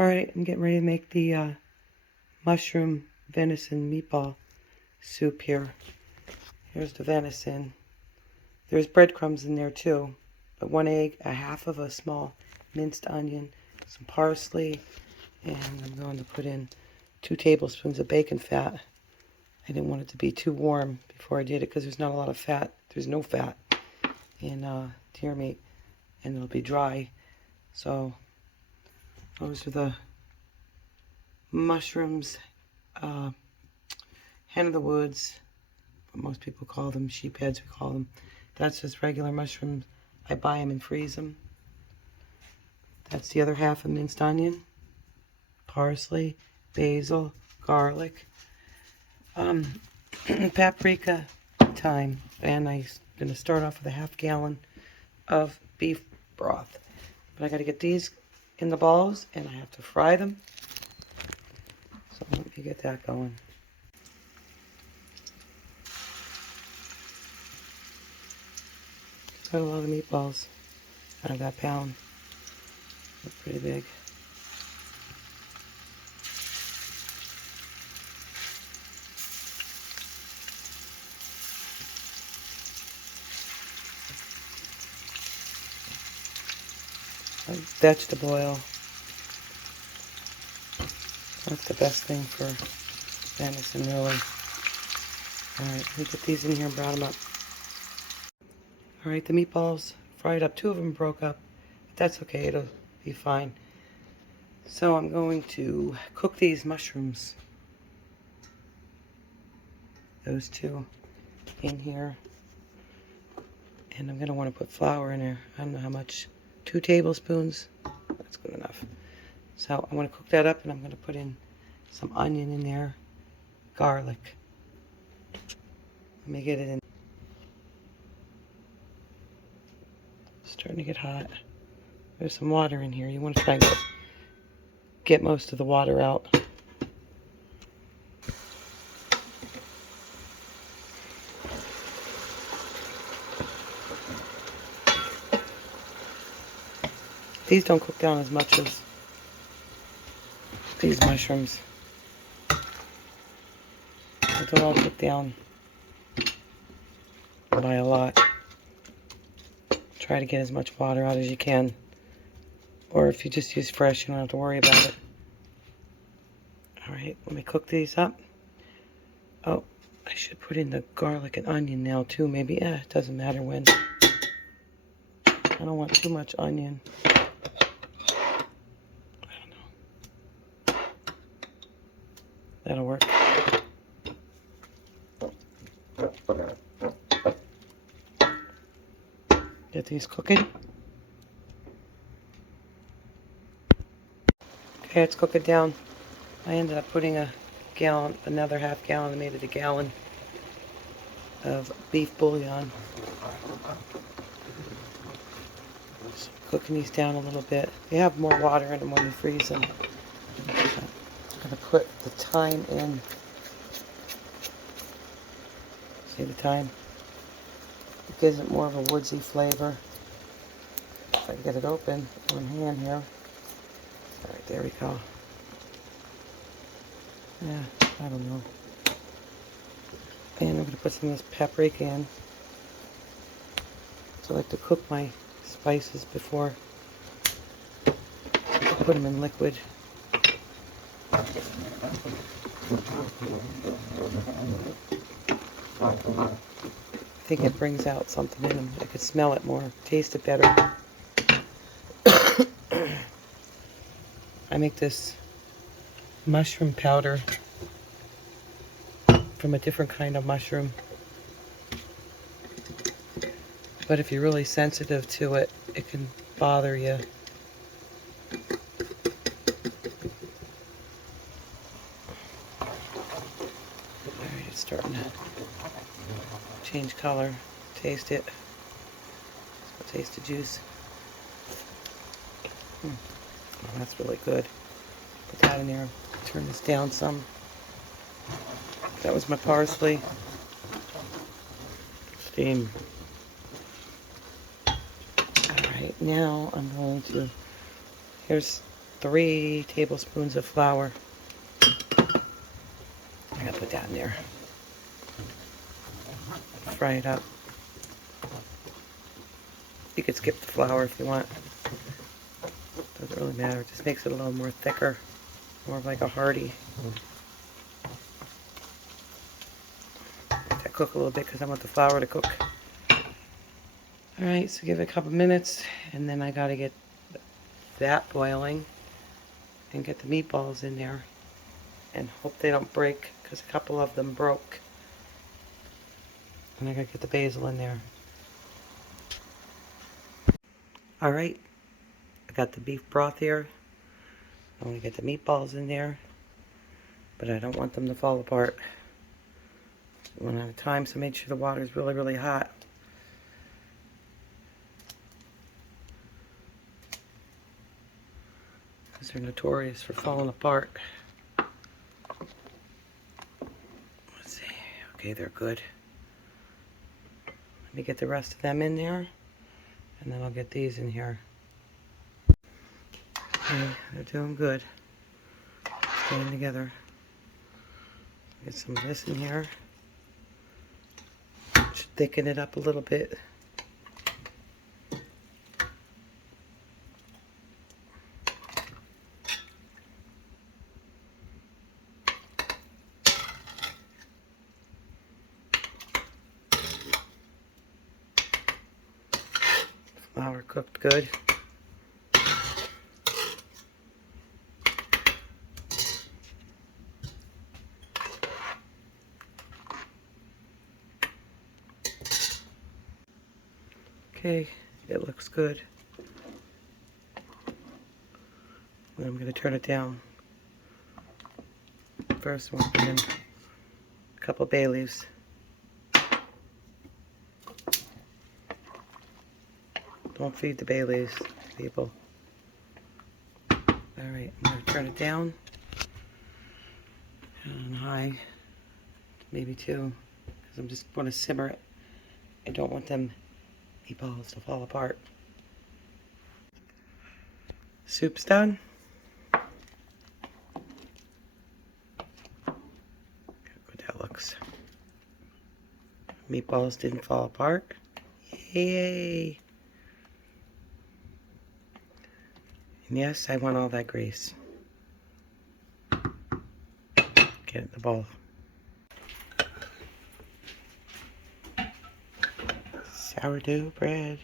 Alright, I'm getting ready to make the mushroom venison meatball soup here. Here's the venison. There's breadcrumbs in there too, but 1 egg, a half of a small minced onion, some parsley, and I'm going to put in 2 tablespoons of bacon fat. I didn't want it to be too warm before I did it because there's not a lot of fat. There's no fat in deer meat, and it'll be dry. So those are the mushrooms, hen of the woods, what most people call them, sheepheads we call them. That's just regular mushrooms. I buy them and freeze them. That's the other half of minced onion, parsley, basil, garlic, paprika, thyme, and I'm going to start off with a half gallon of beef broth. But I got to get these in the balls, and I have to fry them. So let me get that going. Got a lot of meatballs out of that pound. They're pretty big. Vegetable oil. That's the best thing for venison, really. Alright, let me get these in here and brown them up. Alright, the meatballs fried up. 2 of them broke up. But that's okay, it'll be fine. So I'm going to cook these mushrooms. Those 2 in here. And I'm going to want to put flour in there. I don't know how much. 2 tablespoons. That's good enough. So I'm going to cook that up, and I'm going to put in some onion in there. Garlic. Let me get it in. Starting to get hot. There's some water in here. You want to try and get most of the water out. These don't cook down as much as these mushrooms. They don't all cook down by a lot. Try to get as much water out as you can. Or if you just use fresh, you don't have to worry about it. Alright, let me cook these up. Oh, I should put in the garlic and onion now too, maybe. It doesn't matter when. I don't want too much onion. I don't know. That'll work. Get these cooking. Okay, it's cooking down. I ended up putting a gallon, another half gallon, I made it a gallon of beef bouillon. So cooking these down a little bit. They have more water in them when you freeze them. So I'm going to put the thyme in. See the thyme? It gives it more of a woodsy flavor. If I can get it open with one hand here. Alright, there we go. Yeah, I don't know. And I'm going to put some of this paprika in. So I like to cook my spices before I put them in liquid. I think it brings out something in them. I could smell it more, taste it better. I make this mushroom powder from a different kind of mushroom. But if you're really sensitive to it, it can bother you. Alright, it's starting to change color. Taste it. So taste the juice. Oh, that's really good. Put that in there. Turn this down some. That was my parsley. Steam. Alright, now I'm going to... Here's 3 tablespoons of flour. I gotta put that in there. Fry it up. You could skip the flour if you want. Doesn't really matter. It just makes it a little more thicker. More of like a hearty. Let that cook a little bit because I want the flour to cook. Alright, so give it a couple minutes and then I gotta get that boiling and get the meatballs in there and hope they don't break because a couple of them broke. And I gotta get the basil in there. Alright, I got the beef broth here. I want to get the meatballs in there, but I don't want them to fall apart. One at a time, so make sure the water is really, really hot. Because they're notorious for falling apart. Let's see. Okay, they're good. Let me get the rest of them in there, and then I'll get these in here. Okay, they're doing good. Staying together. Get some of this in here. Should thicken it up a little bit. Flour cooked good. Okay, it looks good. And I'm going to turn it down. First, I'm going to put in a couple bay leaves. Don't feed the bay leaves, people. Alright, I'm going to turn it down. On high, maybe 2, because I'm just want to simmer it. I don't want them meatballs to fall apart. Soup's done. Look how good that looks. Meatballs didn't fall apart. Yay! And yes, I want all that grease. Get it in the bowl. Sourdough bread.